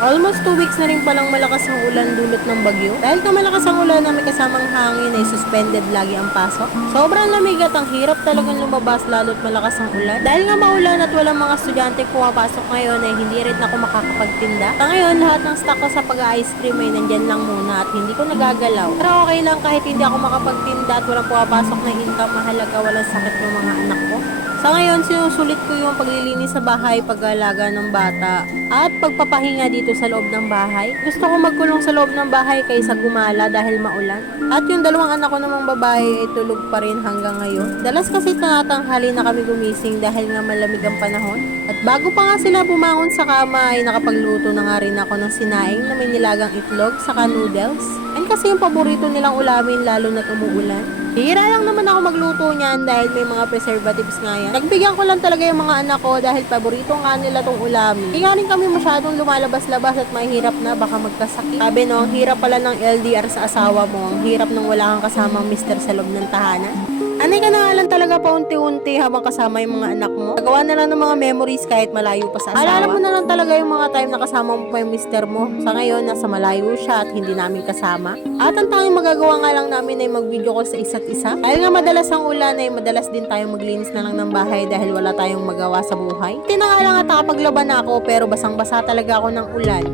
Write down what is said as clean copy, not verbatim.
Almost 2 weeks na rin palang malakas ang ulan dulot ng bagyo. Dahil ka malakas ang ulan na may kasamang hangin ay suspended lagi ang pasok. Sobrang lamig at ang hirap talagang lumabas lalo't malakas ang ulan. Dahil nga maulan at walang mga estudyante pumapasok ngayon ay hindi rin ako makakapagtinda. Sa ngayon, lahat ng stock ko sa pag-ice cream ay nandyan lang muna at hindi ko nagagalaw. Pero okay lang kahit hindi ako makapagtinda at walang pumapasok na income, mahalaga walang sakit ng mga anak ko. Sa ngayon, sinusulit ko yung paglilinis sa bahay, pag-aalaga ng bata, at pagpapahinga dito sa loob ng bahay. Gusto ko magkulong sa loob ng bahay kaysa gumala dahil maulan. At yung dalawang anak ko namang babae ay tulog pa rin hanggang ngayon. Dalas kasi tinatanghali na kami gumising dahil nga malamig ang panahon. At bago pa nga sila bumangon sa kama ay nakapagluto na nga rin ako ng sinaing na may nilagang itlog saka noodles. And kasi yung paborito nilang ulamin lalo na't umuulan. Hira lang naman ako magluto niyan dahil may mga preservatives nga yan. Nagbigyan ko lang talaga yung mga anak ko dahil paborito nga nila tong ulamin. Hindi nga rin kami masyadong lumalabas-labas at mahirap na baka magkasakit. Sabi no, ang hirap pala ng LDR sa asawa mo. Ang hirap nang wala kang kasamang mister sa loob ng tahanan. Anay ka na nga lang talaga paunti-unti habang kasama yung mga anak mo. Nagawa na lang ng mga memories kahit malayo pa sa asawa. Alala mo na lang talaga yung mga time na kasama mo pa yung mister mo. Sa ngayon, nasa malayo siya at hindi namin kasama. At ang tanging magagawa nga lang namin ay mag-video call sa isa't isa. Dahil nga madalas ang ulan ay madalas din tayong maglinis na lang ng bahay dahil wala tayong magawa sa buhay. Tinanga lang at nakapaglaban ako pero basang-basa talaga ako ng ulan.